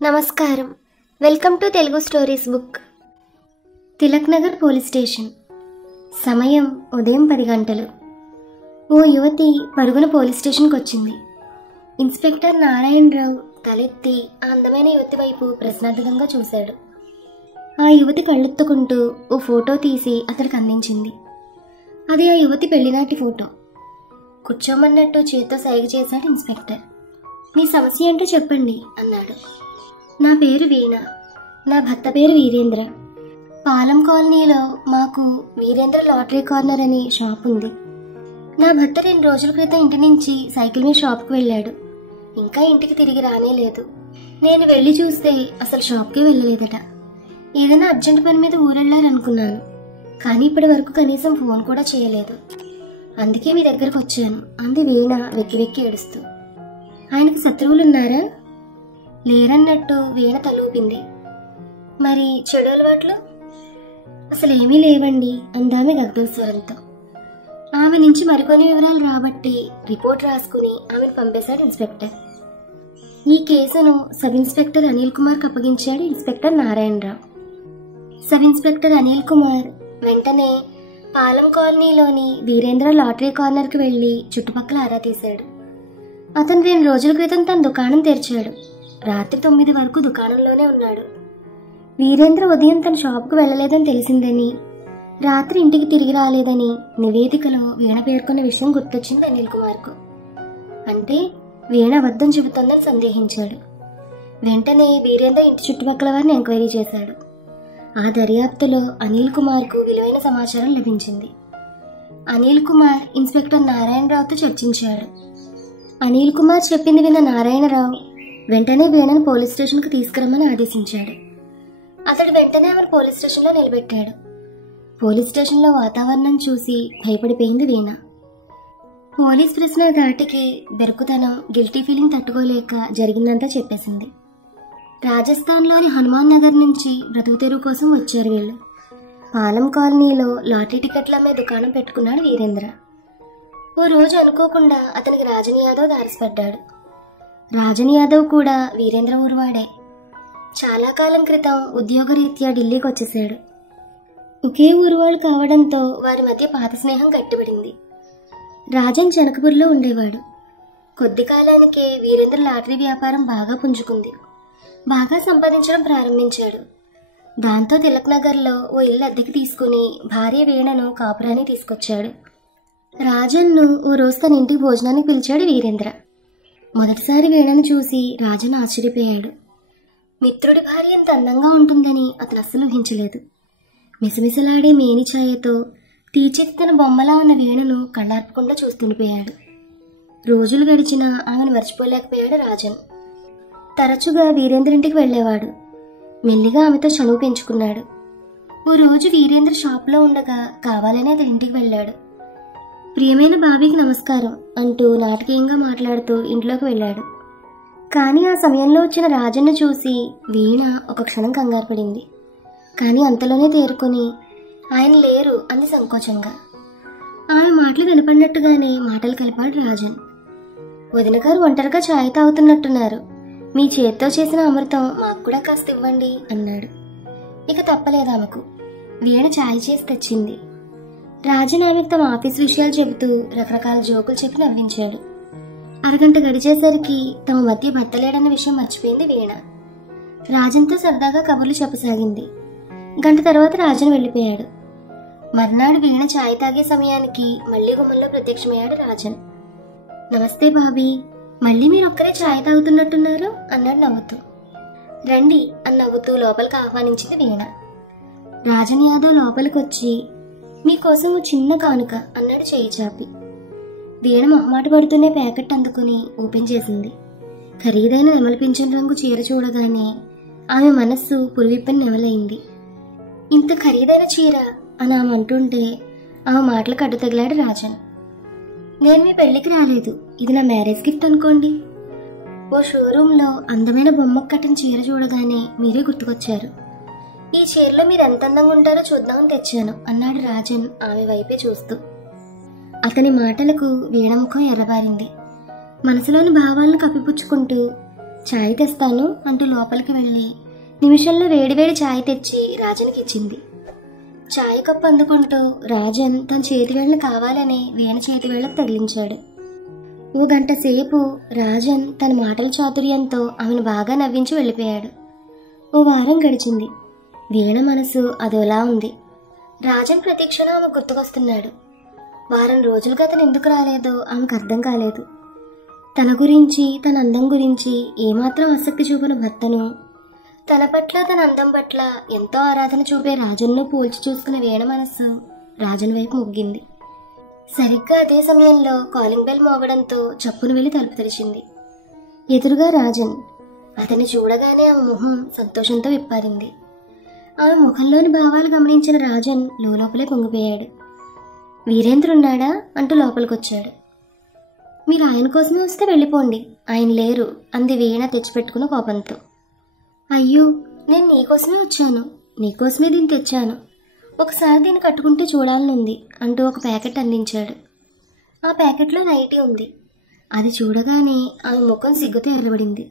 నమస్కారం. Welcome to Telugu stories book. Tilak Nagar police station. సమయం ఉదయం 10 గంటలు. ఓ యువతి పరుగున పోలీస్ స్టేషన్కి వచ్చింది. ఇన్స్పెక్టర్ నారాయణరావు తలెత్తి ఆ అందమైన యువతి వైపు ప్రశ్నార్థకంగా చూశాడు. ఆ యువతి కళ్ళెత్తుకుంటూ ఓ ఫోటో తీసి అతనికి అందించింది. అది ఆ యువతి పెళ్లినాటి ఫోటో. కూర్చోమన్నట్టు చేత్తో సైగ చేశాడు ఇన్స్పెక్టర్. మీ సమస్య ఏంటో చెప్పండి అన్నాడు. నా పేరు వీణ, నా భర్త పేరు వీరేంద్ర. పాలెం కాలనీలో మాకు వీరేంద్ర లాటరీ కార్నర్ అనే షాప్ ఉంది. నా భర్త 2 రోజుల క్రితం ఇంటి నుంచి సైకిల్ మీద షాప్కి వెళ్ళాడు. ఇంకా ఇంటికి తిరిగి రానే లేదు. నేను వెళ్ళి చూస్తే అసలు షాప్కి వెళ్ళలేదట. ఏదైనా అర్జెంట్ పని మీద ఊరెళ్ళాలనుకున్నాను, కానీ ఇప్పటి వరకు కనీసం ఫోన్ కూడా చేయలేదు. అందుకే మీ దగ్గరకు వచ్చాను అంది వీణ వెక్కి వెక్కి ఏడుస్తూ. ఆయనకి శత్రువులున్నారా? లేరన్నట్టు వీణ తలూపింది. మరి చెడు అలవాట్లు? అసలు ఏమీ లేవండి అందామె గద్గల స్వరంతో. ఆమె నుంచి మరికొన్ని వివరాలు రాబట్టి రిపోర్ట్ రాసుకుని ఆమెను పంపేశాడు ఇన్స్పెక్టర్. ఈ కేసును సబ్ ఇన్స్పెక్టర్ అనిల్ కుమార్కి అప్పగించాడు inspector Narayanarao. Sub inspector Anil Kumar వెంటనే పాలెం కాలనీలోని వీరేంద్ర లాటరీ కార్నర్కి వెళ్లి చుట్టుపక్కల ఆరా తీశాడు. అతను 2 రోజుల క్రితం తన దుకాణం తెరిచాడు. రాత్రి 9 వరకు దుకాణంలోనే ఉన్నాడు. వీరేంద్ర ఉదయం తన షాప్కు వెళ్ళలేదని తెలిసిందని, రాత్రి ఇంటికి తిరిగి రాలేదని నివేదికలో వీణ పేర్కొన్న విషయం గుర్తొచ్చింది అనిల్ కుమార్కు. అంటే వీణ అబద్ధం చెబుతోందని సందేహించాడు. వెంటనే వీరేంద్ర ఇంటి చుట్టుపక్కల వారిని ఎంక్వైరీ చేశాడు. ఆ దర్యాప్తులో అనిల్ కుమార్కు విలువైన సమాచారం లభించింది. అనిల్ కుమార్ ఇన్స్పెక్టర్ నారాయణరావుతో చర్చించాడు. అనిల్ కుమార్ చెప్పింది విన్న నారాయణరావు వెంటనే వీణను పోలీస్ స్టేషన్కి తీసుకురమ్మని ఆదేశించాడు. అతడు వెంటనే ఆమెను పోలీస్ స్టేషన్లో నిలబెట్టాడు. పోలీస్ స్టేషన్లో వాతావరణం చూసి భయపడిపోయింది వీణ. పోలీస్ ప్రశ్న ధాటికి బెరుకుతనం, గిల్టీ ఫీలింగ్ తట్టుకోలేక జరిగిందంతా చెప్పేసింది. రాజస్థాన్లోని హనుమాన్ నగర్ నుంచి బ్రతుకు తెరువు కోసం వచ్చారు వీళ్ళు. పాలెం కాలనీలో లాటరీ టికెట్ల అమ్మే దుకాణం పెట్టుకున్నాడు వీరేంద్ర. ఓ రోజు అనుకోకుండా అతనికి రాజన్ యాదవ్ దారిపడ్డాడు. రాజన్ యాదవ్ కూడా వీరేంద్ర ఊరువాడే. చాలా కాలం క్రితం ఉద్యోగరీత్యా ఢిల్లీకి వచ్చేసాడు. ఒకే ఊరువాళ్ళు కావడంతో వారి మధ్య పాత స్నేహం గట్టిపడింది. రాజన్ జనకపూర్లో ఉండేవాడు. కొద్ది కాలానికే వీరేంద్ర లాటరీ వ్యాపారం బాగా పుంజుకుంది. బాగా సంపాదించడం ప్రారంభించాడు. దాంతో తిలక్ నగర్లో ఓ ఇల్లు అద్దెకి తీసుకుని భార్య వీణను కాపురాన్ని తీసుకొచ్చాడు. రాజన్ను ఓ రోజు తన ఇంటికి భోజనానికి పిలిచాడు వీరేంద్ర. మొదటిసారి వీణను చూసి రాజన్ ఆశ్చర్యపోయాడు. మిత్రుడి భార్య ఎంత అందంగా ఉంటుందని అతను అస్సలు ఊహించలేదు. మిసమిసలాడే మేని ఛాయతో తీర్చిదిద్దిన బొమ్మలా ఉన్న వీణను కళ్ళార్పకుండా చూస్తుండిపోయాడు. రోజులు గడిచినా ఆమెను మర్చిపోలేకపోయాడు రాజన్. తరచుగా వీరేంద్ర ఇంటికి వెళ్ళేవాడు. మెల్లిగా ఆమెతో చనువు పెంచుకున్నాడు. ఓ రోజు వీరేంద్ర షాప్లో ఉండగా కావాలనే అతని ఇంటికి వెళ్ళాడు. ప్రియమైన బాబీకి నమస్కారం అంటూ నాటకీయంగా మాట్లాడుతూ ఇంట్లోకి వెళ్ళాడు. కానీ ఆ సమయంలో వచ్చిన రాజన్ను చూసి వీణ ఒక క్షణం కంగారు పడింది. కానీ అంతలోనే తేరుకొని ఆయన లేరు అంది సంకోచంగా. ఆమె మాటలు వినపడినట్టుగానే మాటలు కలిపాడు రాజన్. వదిన గారు ఒంటరిగా ఛాయ్ తాగుతున్నట్టున్నారు. మీ చేత్తో చేసిన అమృతం మాకు కూడా కాస్త ఇవ్వండి అన్నాడు. ఇక తప్పలేదు ఆమెకు. వీణ ఛాయ్ చేసి తెచ్చింది. రాజన్ ఆమెకు తమ ఆఫీస్ విషయాలు చెబుతూ రకరకాల జోకులు చెప్పి నవ్వించాడు. అరగంట గడిచేసరికి తమ మధ్య భర్త లేడన్న విషయం మర్చిపోయింది వీణ. రాజన్తో సరదాగా కబుర్లు చెప్పసాగింది. గంట తర్వాత రాజన్ వెళ్ళిపోయాడు. మర్నాడు వీణ ఛాయ్ తాగే సమయానికి మళ్లీ గుమ్మంలో ప్రత్యక్షమయ్యాడు రాజన్. నమస్తే బాబీ, మళ్ళీ మీరొక్కరే ఛాయ్ తాగుతున్నట్టున్నారు అన్నాడు నవ్వుతూ. రండి అని నవ్వుతూ లోపలికి ఆహ్వానించింది వీణ. రాజన్ యాదవ్ లోపలికొచ్చి మీకోసం ఓ చిన్న కానుక అన్నాడు చేయి చాపి. వీణ మొహమాట పడుతూనే ప్యాకెట్ అందుకుని ఓపెన్ చేసింది. ఖరీదైన నెమలి పింఛన్ రంగు చీర చూడగానే ఆమె మనస్సు పురివిప్పని నెమలైంది. ఇంత ఖరీదైన చీర అని ఆమె అంటుంటే ఆమె మాటలకు అడ్డు తగిలాడు రాజన్. నేను మీ పెళ్లికి రాలేదు, ఇది నా మ్యారేజ్ గిఫ్ట్ అనుకోండి. ఓ షోరూంలో అందమైన బొమ్మకు కట్టిన చీర చూడగానే మీరే గుర్తుకొచ్చారు. ఈ చీరలో మీరు ఎంత అందంగా ఉంటారో చూద్దామని తెచ్చాను అన్నాడు రాజన్ ఆమె వైపే చూస్తూ. అతని మాటలకు వీణ ముఖం ఎర్రబారింది. మనసులోని భావాలను కప్పిపుచ్చుకుంటూ ఛాయ్ తెస్తాను అంటూ లోపలికి వెళ్ళి నిమిషంలో వేడివేడి ఛాయ్ తెచ్చి రాజన్కి ఇచ్చింది. ఛాయ్ కప్పు అందుకుంటూ రాజన్ తన చేతివేళ్లు కావాలని వీణ చేతివేళ్లకు తగిలించాడు. ఓ గంట సేపు రాజన్ తన మాటల చాతుర్యంతో ఆమెను బాగా నవ్వించి వెళ్ళిపోయాడు. ఓ వారం గడిచింది. వీణ మనసు అదోలా ఉంది. రాజన్ ప్రతిక్షణం ఆమె గుర్తుకొస్తున్నాడు. వారం రోజులుగా తను ఎందుకు రాలేదో ఆమెకు అర్థం కాలేదు. తన గురించి, తన అందం గురించి ఏమాత్రం ఆసక్తి చూపిన భర్తను, తన పట్ల, తన అందం పట్ల ఎంతో ఆరాధన చూపే రాజన్ను పోల్చి చూసుకున్న వీణ మనస్సు రాజన్ వైపు మొగ్గింది. సరిగ్గా అదే సమయంలో కాలింగ్ బెల్ మోగడంతో చప్పున వెళ్ళి తలుపు తెరిచింది. ఎదురుగా రాజన్. అతన్ని చూడగానే ఆమె మొహం సంతోషంతో విప్పారింది. ఆమె ముఖంలోని భావాలు గమనించిన రాజన్ లోపలే పొంగిపోయాడు. వీరేంద్ర ఉన్నాడా అంటూ లోపలికొచ్చాడు. మీరు ఆయన కోసమే వస్తే వెళ్ళిపోండి, ఆయన లేరు అంది వీణ తెచ్చిపెట్టుకున్న కోపంతో. అయ్యో, నేను నీకోసమే వచ్చాను, నీకోసమే దీన్ని తెచ్చాను, ఒకసారి దీన్ని కట్టుకుంటే చూడాలనుంది అంటూ ఒక ప్యాకెట్ అందించాడు. ఆ ప్యాకెట్లో నైటీ ఉంది. అది చూడగానే ఆమె ముఖం సిగ్గుతో ఎర్రబడింది.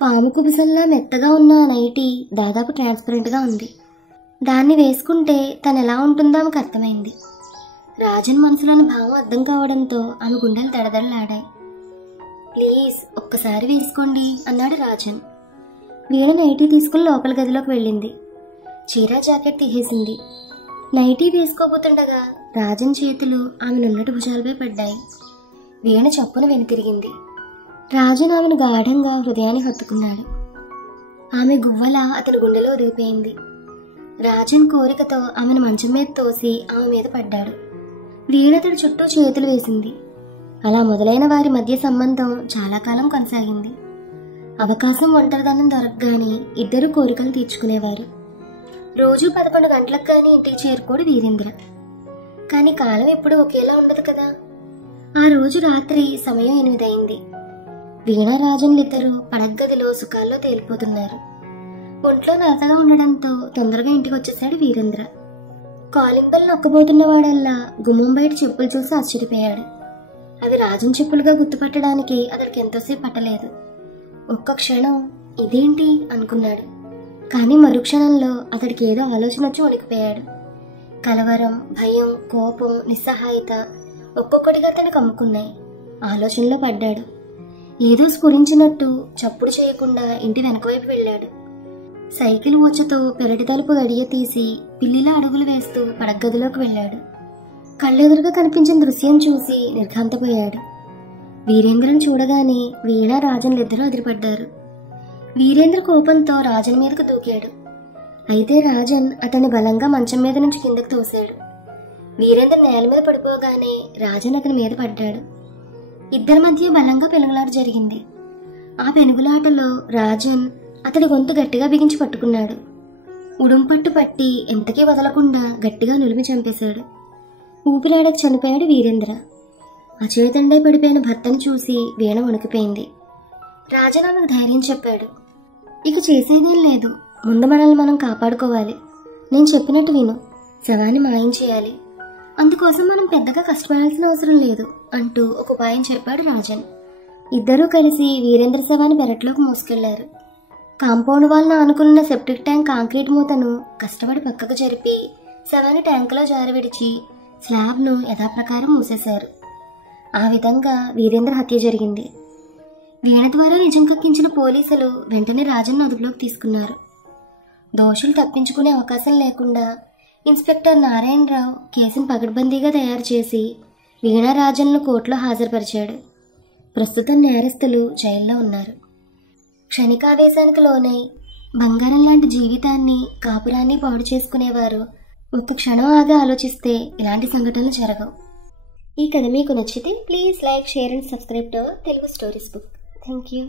పాము కుబుసంలా మెత్తగా ఉన్న ఆ నైటీ దాదాపు ట్రాన్స్పరెంట్గా ఉంది. దాన్ని వేసుకుంటే తను ఎలా ఉంటుందో ఆమెకు అర్థమైంది. రాజన్ మనసులోని భావం అర్థం కావడంతో ఆమె గుండెలు దడదడలాడాయి. ప్లీజ్ ఒక్కసారి వేసుకోండి అన్నాడు రాజన్. వీణ నైటీ తీసుకుని లోపల గదిలోకి వెళ్ళింది. చీర జాకెట్ తీసేసింది. నైటీ వేసుకోబోతుండగా రాజన్ చేతులు ఆమె నున్నటి భుజాలపై పడ్డాయి. వీణ చప్పున వెనుతిరిగింది. రాజన్ ఆమెను గాఢంగా హృదయాన్ని హత్తుకున్నాడు. ఆమె గువ్వల అతని గుండెలో ఒదిగిపోయింది. రాజన్ కోరికతో ఆమెను మంచం మీద తోసి ఆమె మీద పడ్డాడు. వీణ అతడి చుట్టూ చేతులు వేసింది. అలా మొదలైన వారి మధ్య సంబంధం చాలా కాలం కొనసాగింది. అవకాశం ఒంటరిదనం దొరకగానే ఇద్దరు కోరికలు తీర్చుకునేవారు. రోజు 11 గంటలకు కానీ ఇంటికి చేరుకోడు వీరేంద్ర. కానీ కాలం ఎప్పుడు ఒకేలా ఉండదు కదా. ఆ రోజు రాత్రి సమయం 8 అయింది. వీణా రాజన్లిద్దరూ పడగ్గదిలో సుఖాల్లో తేలిపోతున్నారు. ఒంట్లో నలతగా ఉండడంతో తొందరగా ఇంటికి వచ్చేశాడు వీరేంద్ర. కాలింగ్ బెల్ నొక్కబోతున్న వాడల్లా గుమ్మం బయట చెప్పులు చూసి ఆశ్చర్యపోయాడు. అవి రాజన్ చెప్పులుగా గుర్తుపట్టడానికి అతడికి ఎంతోసేపు పట్టలేదు. ఒక్క క్షణం ఇదేంటి అనుకున్నాడు. కానీ మరుక్షణంలో అతడికి ఏదో ఆలోచన వచ్చి వణికిపోయాడు. కలవరం, భయం, కోపం, నిస్సహాయత ఒక్కొక్కటిగా అతను కమ్ముకున్నాయి. ఆలోచనలో పడ్డాడు. ఏదో స్ఫురించినట్టు చప్పుడు చేయకుండా ఇంటి వెనకవైపు వెళ్ళాడు. సైకిల్ ఊచతో పెరటి తలుపు గడియ తీసి పిల్లిలా అడుగులు వేస్తూ పడగ్గదిలోకి వెళ్ళాడు. కళ్ళెదురుగా కనిపించిన దృశ్యం చూసి నిర్ఘాంతపోయాడు. వీరేంద్రను చూడగానే వీణ రాజన్లిద్దరూ అదిరిపడ్డారు. వీరేంద్ర కోపంతో రాజన్ మీదకు దూకాడు. అయితే రాజన్ అతన్ని బలంగా మంచం మీద నుంచి కిందకు తోశాడు. వీరేంద్ర నేల మీద పడిపోగానే రాజన్ అతని మీద పడ్డాడు. ఇద్దరి మధ్య బలంగా పెనుగులాట జరిగింది. ఆ పెనుగులాటలో రాజన్ అతడి గొంతు గట్టిగా బిగించి పట్టుకున్నాడు. ఉడుంపట్టు పట్టి ఎంతకీ వదలకుండా గట్టిగా నులిమి చంపేశాడు. ఊపిరాడకి చనిపోయాడు వీరేంద్ర. అచేతండై పడిపోయిన భర్తను చూసి వీణ వణికిపోయింది. రాజన్ ఆమెకు ధైర్యం చెప్పాడు. ఇక చేసేదేం లేదు, ముందు మనల్ని మనం కాపాడుకోవాలి. నేను చెప్పినట్టు విను, శవాన్ని మాయం చేయాలి. అందుకోసం మనం పెద్దగా కష్టపడాల్సిన అవసరం లేదు అంటూ ఒక ఉపాయం చెప్పాడు రాజన్. ఇద్దరూ కలిసి వీరేంద్ర శవాన్ని పెరట్లోకి మోసుకెళ్లారు. కాంపౌండ్ వాళ్ళను ఆనుకున్న సెప్టిక్ ట్యాంక్ కాంక్రీట్ మూతను కష్టపడి పక్కకు జరిపి శవాన్ని ట్యాంకులో జారవిడిచి స్లాబ్ను యథాప్రకారం మూసేశారు. ఆ విధంగా వీరేంద్ర హత్య జరిగింది. వీణ ద్వారా నిజం కక్కించిన పోలీసులు వెంటనే రాజన్ను అదుపులోకి తీసుకున్నారు. దోషులు తప్పించుకునే అవకాశం లేకుండా ఇన్స్పెక్టర్ నారాయణరావు కేసును పకడ్బందీగా తయారు చేసి వీణా రాజన్ను కోర్టులో హాజరుపరిచాడు. ప్రస్తుతం నేరస్తులు జైల్లో ఉన్నారు. క్షణికావేశానికి లోనై బంగారం లాంటి జీవితాన్ని, కాపురాన్ని పాడు చేసుకునేవారు ఒక్క క్షణం ఆగా ఆలోచిస్తే ఇలాంటి సంఘటనలు జరగవు. ఈ కథ మీకు నచ్చితే please like, share and subscribe to our Telugu stories book. Thank you.